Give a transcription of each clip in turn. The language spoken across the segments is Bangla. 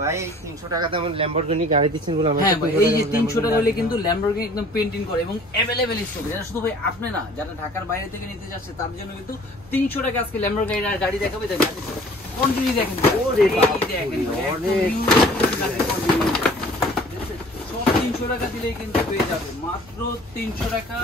ভাই 300 টাকা দামের ল্যাম্বরগিনি গাড়ি দিচ্ছেন বলে আমরা। হ্যাঁ ভাই, এই যে 300 টাকা হলে কিন্তু ল্যাম্বরগিনি একদম পেইন্টিং করে এবং अवेलेबल স্টক। এটা শুধু ভাই আপনি না, যারা ঢাকার বাইরে থেকে নিতে যাচ্ছে তার জন্য কিন্তু 300 টাকা আজকে ল্যাম্বরগিনি গাড়ি দেখাবে। দেখেন কন্টিনিউ দেখেন, ওরে বাপ দেখেন, অনেক 300 টাকা দিলেই কিন্তু পেয়ে যাবে, মাত্র 300 টাকা।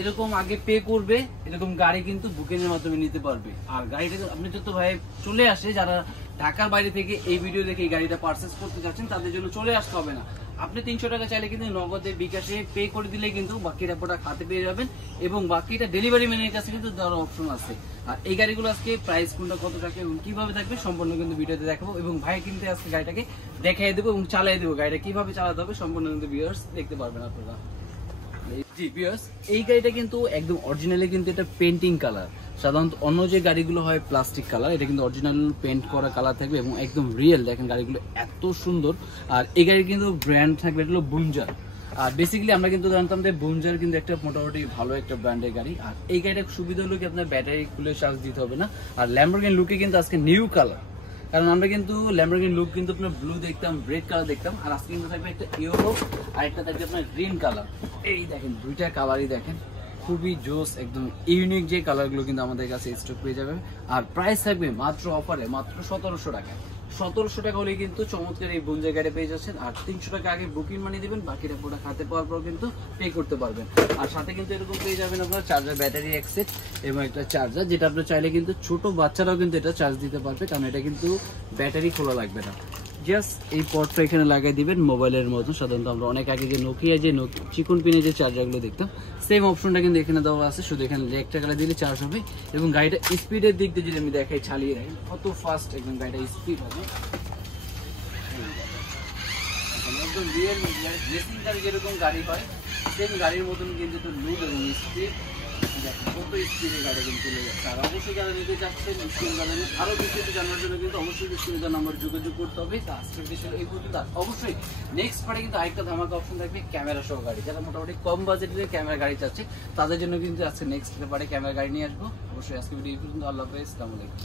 এরকম আগে পে করবে, এরকম গাড়ি কিন্তু বুকিংয়ের মাধ্যমে নিতে পারবে। আর গাড়িটা আপনি যত ভাই চলে আসে, যারা ঢাকার বাইরে থেকে এই ভিডিও দেখে এই গাড়িটা পারচেজ করতে যাচ্ছেন তাদের জন্য চলে আসতে হবে না। আপনি 300 টাকা চাইলে কিন্তু নগদে বিকাশে পে করে দিলে কিন্তু বাকিটা প্রোডাক্ট হাতে পেয়ে যাবেন এবং বাকিটা ডেলিভারি ম্যানের কাছে কিন্তু দেওয়ার অপশন আছে। আর এই গাড়িগুলো আজকে প্রাইস কোনটা কত টাকা এবং কিভাবে থাকবে সম্পূর্ণ কিন্তু ভিডিওতে দেখাবো এবং ভাই কিন্তু আজকে গাড়িটাকে দেখাই দেবো এবং চালিয়ে দেবো। গাড়িটা কিভাবে চালাতে হবে সম্পূর্ণ কিন্তু ভিউয়ার্স দেখতে পারবেন আপনারা। জি ভিউয়ার্স, এই গাড়িটা কিন্তু একদম অরিজিনালি কিন্তু এটা পেইন্টিং কালার। সাধারণত অন্য যে গাড়িগুলো হয় প্লাস্টিক কালার, এটা কিন্তু অরিজিনাল পেইন্ট করা কালার থাকবে এবং একদম রিয়েল। দেখেন গাড়িগুলো এত সুন্দর। আর এই গাড়ির কিন্তু ব্র্যান্ড থাকবে, এটা হলো বুঞ্জার। আর বেসিক্যালি আমরা কিন্তু জানতাম যে বুঞ্জার কিন্তু একটা মোটামুটি ভালো একটা ব্র্যান্ডের গাড়ি। আর এই গাড়িটার সুবিধা হলো কি আপনার ব্যাটারি খুলে চার্জ দিতে হবে না। আর ল্যাম্বরগিনি লুকে কিন্তু আজকে নিউ কালার, কারণ আমরা কিন্তু ল্যাম্বরগিনি লুক কিন্তু আপনার ব্লু দেখতাম, রেড কালার দেখতাম, আর আজকে কিন্তু থাকবে একটা ইয়েলো আর একটা থাকবে আপনার গ্রিন কালার। এই দেখেন দুইটা কালারই দেখেন খুবই জোস, একদম ইউনিক যে কালারগুলো কিন্তু আমাদের কাছে স্টক পেয়ে যাবে। আর প্রাইস থাকবে মাত্র অফারে মাত্র 1700 টাকা। 1700 টাকা হলে কিন্তু চমৎকার এই বুঞ্জার গাড়ি পেয়ে যাচ্ছেন। আর 300 টাকা আগে বুকিং মানি দিবেন, বাকিটা পুরো হাতে পাওয়ার পর কিন্তু পে করতে পারবেন। আর সাথে কিন্তু এরকম পেয়ে যাবেন আপনার চার্জার, ব্যাটারি এক সেট এবং একটা চার্জার, যেটা আপনি চাইলে কিন্তু ছোট বাচ্চারাও কিন্তু এটা চার্জ দিতে পারবে, কারণ এটা কিন্তু ব্যাটারি খোলা লাগবে না। জাস্ট এই পটটা এখানে লাগাই দিবেন মোবাইলের মতো। সাধারণত আমরা অনেক আগে যে নোকিয়া যে চিকন পিনে যে চার্জারগুলো দেখতাম, সেম অপশনটা কিন্তু এখানে দেওয়া আছে। শুধু এখানে একটা কালা দিলে চার্জ হবে এবং গাড়িটা স্পিডের দিক দিয়ে যদি আমি দেখাই, চালিয়ে রাখি কত ফাস্ট একদম গাড়িটা স্পিড হবে। একদম রিয়েল রেসিং গাড়ি যেরকম গাড়ি হয় সেম গাড়ির মতন কিন্তু একটু লুক এবং স্পিড, কত স্পিডে গাড়ি কিন্তু চলে যাচ্ছে। আর অবশ্যই যারা নিতে চাচ্ছেন স্ক্রিন জানাবেন, আরো বিস্তারিত জানার জন্য কিন্তু অবশ্যই স্ক্রিনে নাম্বার যোগাযোগ করতে হবে। তা আজকের বিষয় এই পর্যন্ত। অবশ্যই নেক্সট পার্টে কিন্তু আরেকটা ধামাকা অপশন থাকবে ক্যামেরা সহ গাড়ি। যারা মোটামুটি কম বাজেটের ক্যামেরা গাড়ি চাচ্ছে তাদের জন্য কিন্তু আজকে নেক্সট পার্টে ক্যামেরা গাড়ি নিয়ে আসবো। অবশ্যই আজকে ভিডিও এই পর্যন্ত। আল্লাহ হাফেজ, আসসালামু আলাইকুম।